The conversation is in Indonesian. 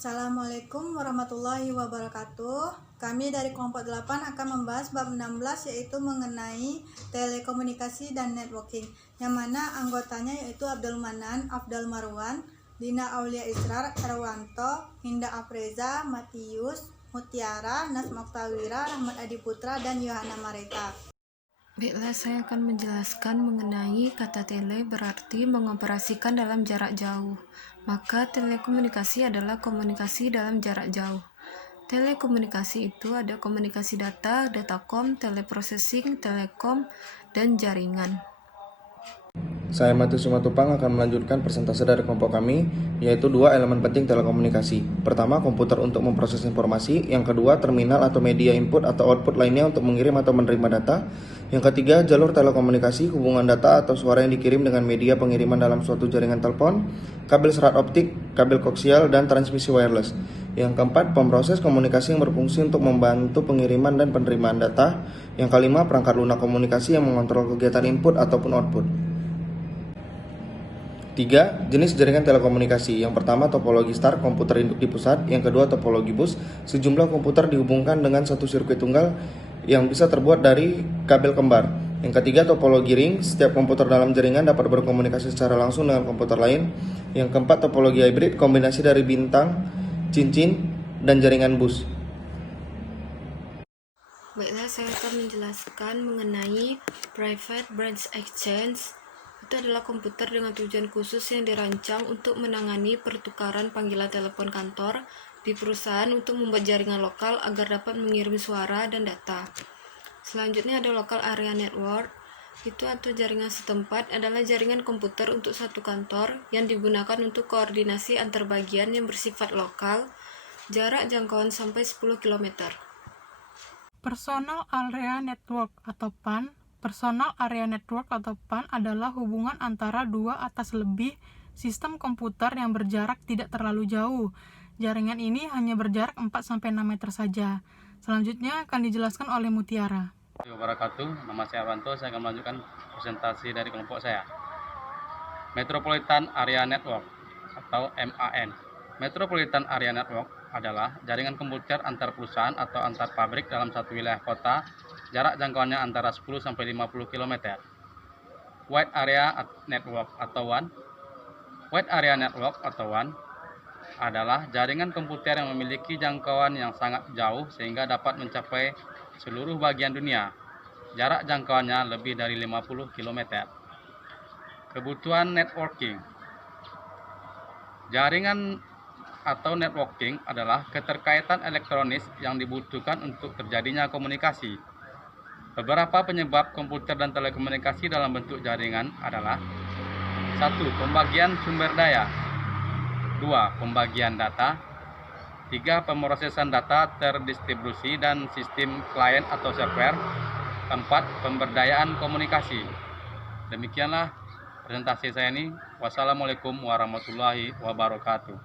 Assalamualaikum warahmatullahi wabarakatuh. Kami dari kelompok 8 akan membahas bab 16 yaitu mengenai telekomunikasi dan networking, yang mana anggotanya yaitu Abdul Manan, Afdal Marwan, Dina Aulia Israr, Erwanto, Hinda Afreza, Matius, Mutiara, Nasma Oktawira, Rahmat Adi Putra, dan Yohana Mareta. Baiklah, saya akan menjelaskan mengenai kata tele berarti mengoperasikan dalam jarak jauh. Maka telekomunikasi adalah komunikasi dalam jarak jauh. Telekomunikasi itu ada komunikasi data, datacom, teleprocessing, telekom, dan jaringan. Saya Matius Simatupang akan melanjutkan presentasi dari kelompok kami, yaitu dua elemen penting telekomunikasi. Pertama, komputer untuk memproses informasi. Yang kedua, terminal atau media input atau output lainnya untuk mengirim atau menerima data. Yang ketiga, jalur telekomunikasi, hubungan data atau suara yang dikirim dengan media pengiriman dalam suatu jaringan telepon, kabel serat optik, kabel koaksial, dan transmisi wireless. Yang keempat, pemroses komunikasi yang berfungsi untuk membantu pengiriman dan penerimaan data. Yang kelima, perangkat lunak komunikasi yang mengontrol kegiatan input ataupun output. 3. Jenis jaringan telekomunikasi. Yang pertama, topologi star, komputer induk di pusat. Yang kedua, topologi bus, sejumlah komputer dihubungkan dengan satu sirkuit tunggal yang bisa terbuat dari kabel kembar. Yang ketiga, topologi ring, setiap komputer dalam jaringan dapat berkomunikasi secara langsung dengan komputer lain. Yang keempat, topologi hybrid, kombinasi dari bintang, cincin, dan jaringan bus. Baiklah, saya akan menjelaskan mengenai private branch exchange. Itu adalah komputer dengan tujuan khusus yang dirancang untuk menangani pertukaran panggilan telepon kantor di perusahaan untuk membuat jaringan lokal agar dapat mengirim suara dan data. Selanjutnya ada local area network. Itu atau jaringan setempat adalah jaringan komputer untuk satu kantor yang digunakan untuk koordinasi antar bagian yang bersifat lokal, jarak jangkauan sampai 10 km. Personal Area Network atau PAN. Personal Area Network atau PAN adalah hubungan antara dua atau lebih sistem komputer yang berjarak tidak terlalu jauh. Jaringan ini hanya berjarak 4-6 meter saja. Selanjutnya akan dijelaskan oleh Mutiara. Wabarakatuh. Nama saya Erwanto, saya akan melanjutkan presentasi dari kelompok saya. Metropolitan Area Network atau MAN. Metropolitan Area Network adalah jaringan komputer antar perusahaan atau antar pabrik dalam satu wilayah kota. Jarak jangkauannya antara 10-50 km. Wide Area Network atau WAN. Wide Area Network atau WAN adalah jaringan komputer yang memiliki jangkauan yang sangat jauh sehingga dapat mencapai seluruh bagian dunia. Jarak jangkauannya lebih dari 50 km. Kebutuhan networking. Jaringan atau networking adalah keterkaitan elektronis yang dibutuhkan untuk terjadinya komunikasi. Beberapa penyebab komputer dan telekomunikasi dalam bentuk jaringan adalah 1. Pembagian sumber daya. 2. Pembagian data. 3. Pemrosesan data terdistribusi dan sistem klien atau server. 4. Pemberdayaan komunikasi. Demikianlah presentasi saya ini. Wassalamualaikum warahmatullahi wabarakatuh.